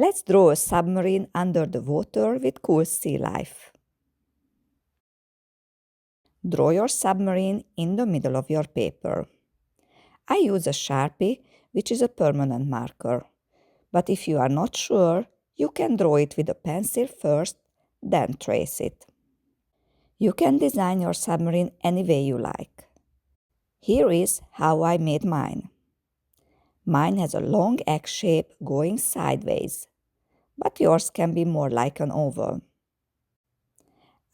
Let's draw a submarine under the water with cool sea life. Draw your submarine in the middle of your paper. I use a Sharpie, which is a permanent marker. But if you are not sure, you can draw it with a pencil first, then trace it. You can design your submarine any way you like. Here is how I made mine. Mine has a long X shape going sideways, but yours can be more like an oval.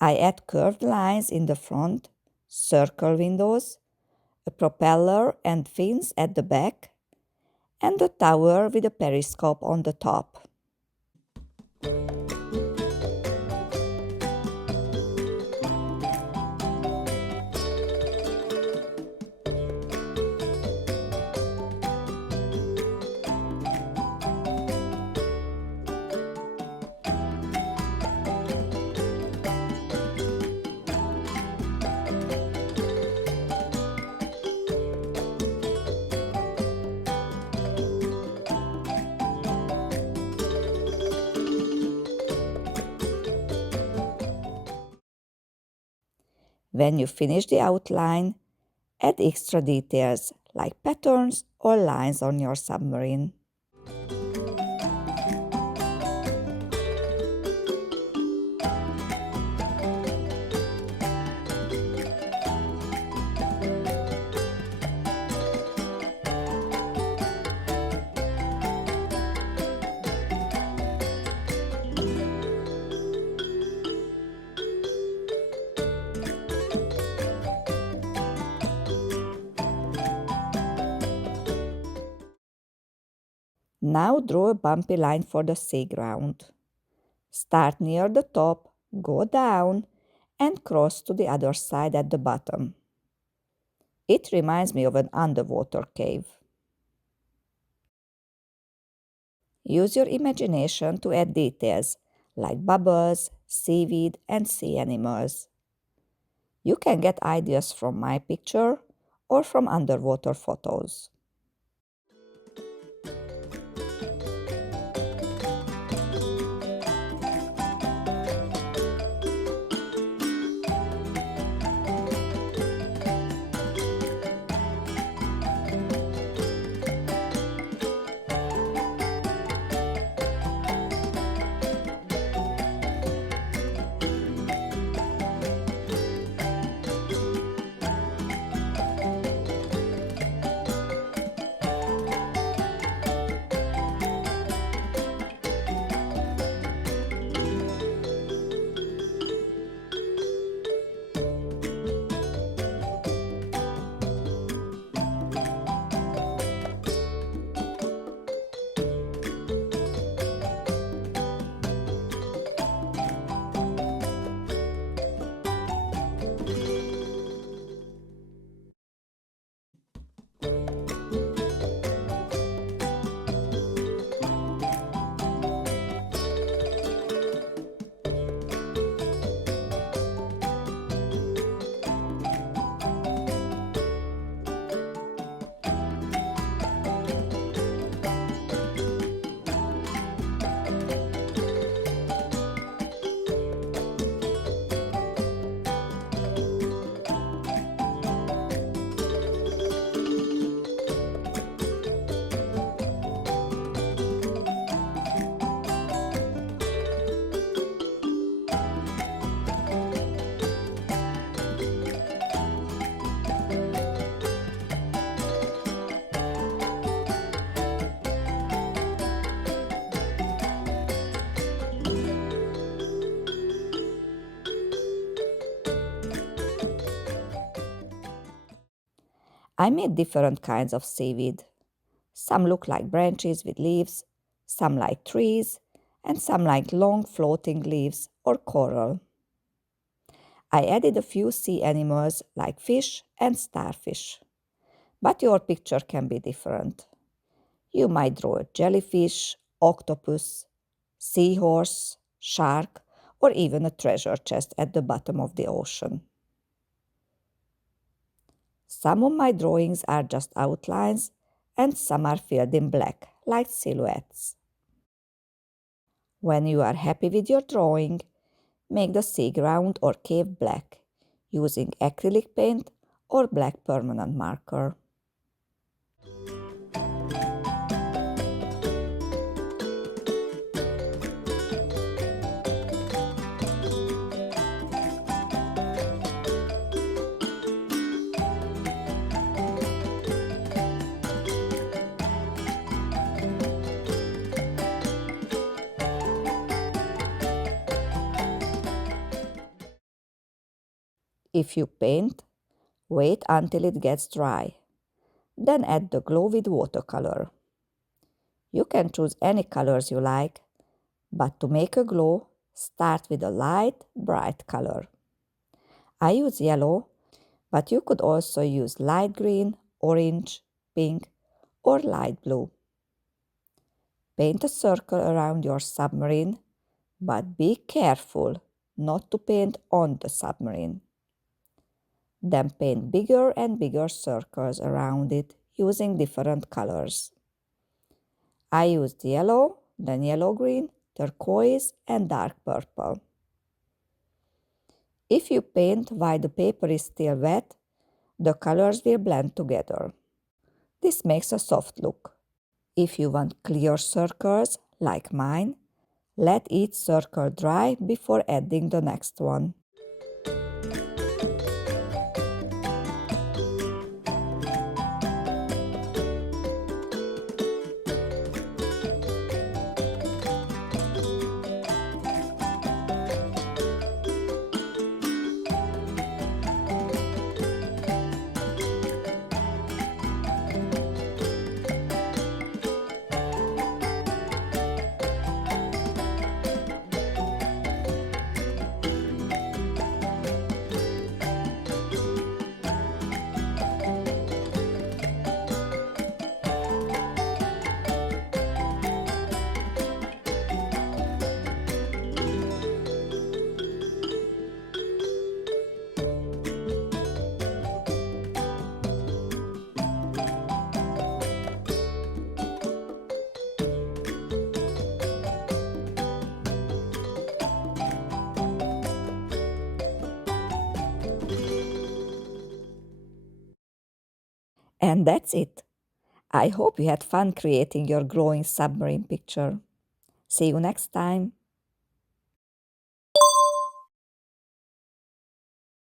I add curved lines in the front, circle windows, a propeller and fins at the back, and a tower with a periscope on the top. When you finish the outline, add extra details like patterns or lines on your submarine. Now draw a bumpy line for the sea ground. Start near the top, go down, and cross to the other side at the bottom. It reminds me of an underwater cave. Use your imagination to add details like bubbles, seaweed, and sea animals. You can get ideas from my picture or from underwater photos. I made different kinds of seaweed. Some look like branches with leaves, some like trees, and some like long floating leaves or coral. I added a few sea animals like fish and starfish. But your picture can be different. You might draw a jellyfish, octopus, seahorse, shark, or even a treasure chest at the bottom of the ocean. Some of my drawings are just outlines, and some are filled in black, like silhouettes. When you are happy with your drawing, make the sea ground or cave black using acrylic paint or black permanent marker. If you paint, wait until it gets dry. Then add the glow with watercolor. You can choose any colors you like, but to make a glow, start with a light, bright color. I use yellow, but you could also use light green, orange, pink, or light blue. Paint a circle around your submarine, but be careful not to paint on the submarine. Then paint bigger and bigger circles around it using different colors. I used yellow, then yellow-green, turquoise, and dark purple. If you paint while the paper is still wet, the colors will blend together. This makes a soft look. If you want clear circles, like mine, let each circle dry before adding the next one. And that's it. I hope you had fun creating your glowing submarine picture. See you next time.